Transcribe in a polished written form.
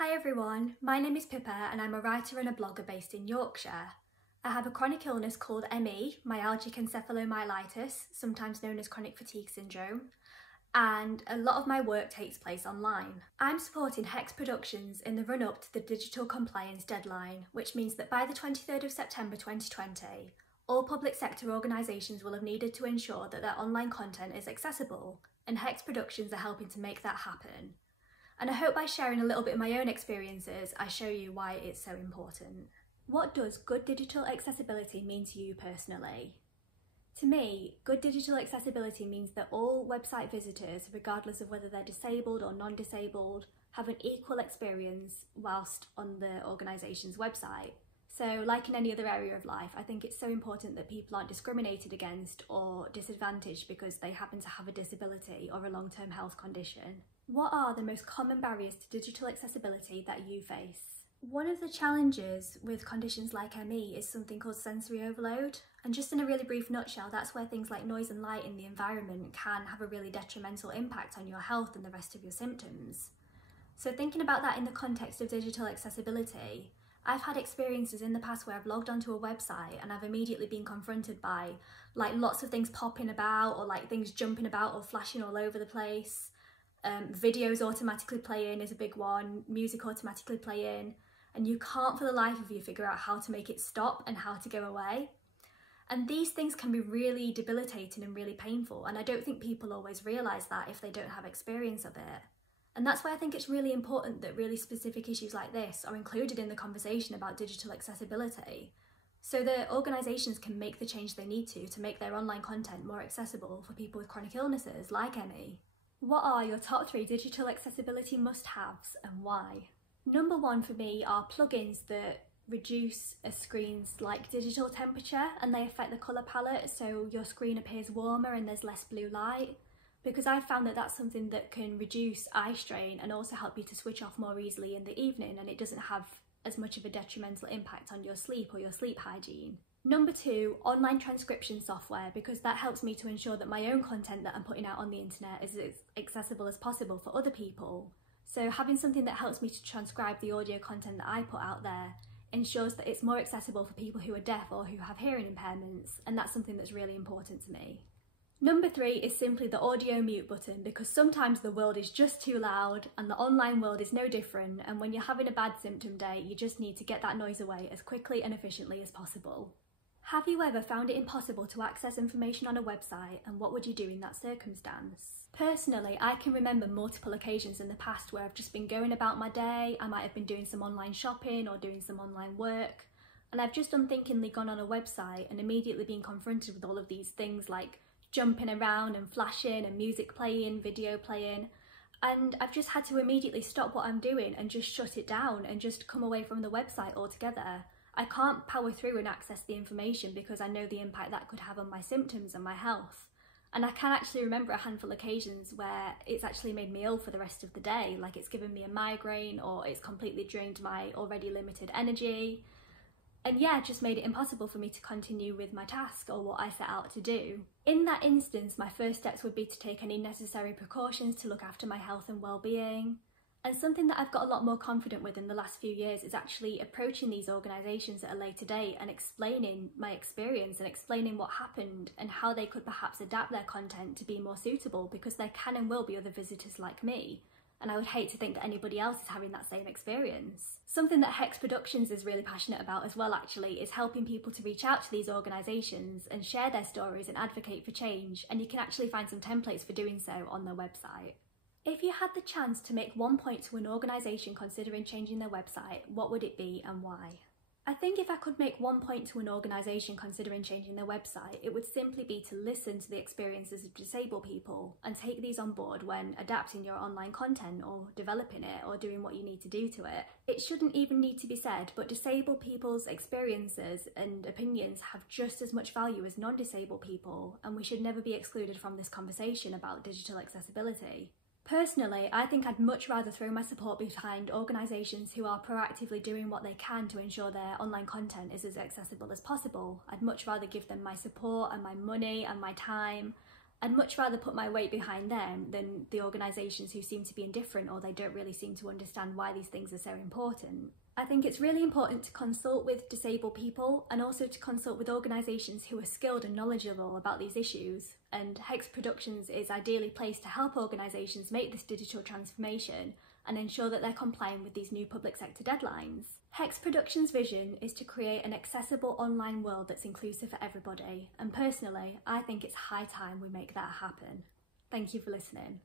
Hi everyone, my name is Pippa and I'm a writer and a blogger based in Yorkshire. I have a chronic illness called ME, myalgic encephalomyelitis, sometimes known as chronic fatigue syndrome, and a lot of my work takes place online. I'm supporting HeX Productions in the run-up to the digital compliance deadline, which means that by the 23rd of September 2020, all public sector organisations will have needed to ensure that their online content is accessible, and HeX Productions are helping to make that happen. And I hope by sharing a little bit of my own experiences, I show you why it's so important. What does good digital accessibility mean to you personally? To me, good digital accessibility means that all website visitors, regardless of whether they're disabled or non-disabled, have an equal experience whilst on the organisation's website. So, like in any other area of life, I think it's so important that people aren't discriminated against or disadvantaged because they happen to have a disability or a long-term health condition. What are the most common barriers to digital accessibility that you face? One of the challenges with conditions like ME is something called sensory overload, and just in a really brief nutshell, that's where things like noise and light in the environment can have a really detrimental impact on your health and the rest of your symptoms. So thinking about that in the context of digital accessibility, I've had experiences in the past where I've logged onto a website and I've immediately been confronted by like lots of things popping about or like things jumping about or flashing all over the place. Videos automatically playing is a big one, music automatically playing, and you can't for the life of you figure out how to make it stop and how to go away. And these things can be really debilitating and really painful, and I don't think people always realise that if they don't have experience of it. And that's why I think it's really important that really specific issues like this are included in the conversation about digital accessibility, so that organisations can make the change they need to make their online content more accessible for people with chronic illnesses like ME. What are your top 3 digital accessibility must-haves and why? Number 1 for me are plugins that reduce a screen's digital temperature and they affect the colour palette so your screen appears warmer and there's less blue light, because I've found that that's something that can reduce eye strain and also help you to switch off more easily in the evening, and it doesn't have as much of a detrimental impact on your sleep or your sleep hygiene. Number 2, online transcription software, because that helps me to ensure that my own content that I'm putting out on the internet is as accessible as possible for other people. So having something that helps me to transcribe the audio content that I put out there ensures that it's more accessible for people who are deaf or who have hearing impairments, and that's something that's really important to me. Number 3 is simply the audio mute button, because sometimes the world is just too loud and the online world is no different, and when you're having a bad symptom day, you just need to get that noise away as quickly and efficiently as possible. Have you ever found it impossible to access information on a website, and what would you do in that circumstance? Personally, I can remember multiple occasions in the past where I've just been going about my day. I might have been doing some online shopping or doing some online work, and I've just unthinkingly gone on a website and immediately been confronted with all of these things like jumping around and flashing and music playing, video playing, and I've just had to immediately stop what I'm doing and just shut it down and just come away from the website altogether. I can't power through and access the information because I know the impact that could have on my symptoms and my health. And I can actually remember a handful of occasions where it's actually made me ill for the rest of the day, like it's given me a migraine or it's completely drained my already limited energy. And yeah, just made it impossible for me to continue with my task or what I set out to do. In that instance, my first steps would be to take any necessary precautions to look after my health and well-being. And something that I've got a lot more confident with in the last few years is actually approaching these organisations at a later date and explaining my experience and explaining what happened and how they could perhaps adapt their content to be more suitable, because there can and will be other visitors like me. And I would hate to think that anybody else is having that same experience. Something that HeX Productions is really passionate about as well actually is helping people to reach out to these organisations and share their stories and advocate for change, and you can actually find some templates for doing so on their website. If you had the chance to make one point to an organisation considering changing their website, what would it be and why? I think if I could make one point to an organisation considering changing their website, it would simply be to listen to the experiences of disabled people and take these on board when adapting your online content or developing it or doing what you need to do to it. It shouldn't even need to be said, but disabled people's experiences and opinions have just as much value as non-disabled people, and we should never be excluded from this conversation about digital accessibility. Personally, I think I'd much rather throw my support behind organisations who are proactively doing what they can to ensure their online content is as accessible as possible. I'd much rather give them my support and my money and my time I'd much rather put my weight behind them than the organisations who seem to be indifferent or they don't really seem to understand why these things are so important. I think it's really important to consult with disabled people and also to consult with organisations who are skilled and knowledgeable about these issues, and HeX Productions is ideally placed to help organisations make this digital transformation and ensure that they're complying with these new public sector deadlines. HeX Productions' vision is to create an accessible online world that's inclusive for everybody, and personally, I think it's high time we make that happen. Thank you for listening.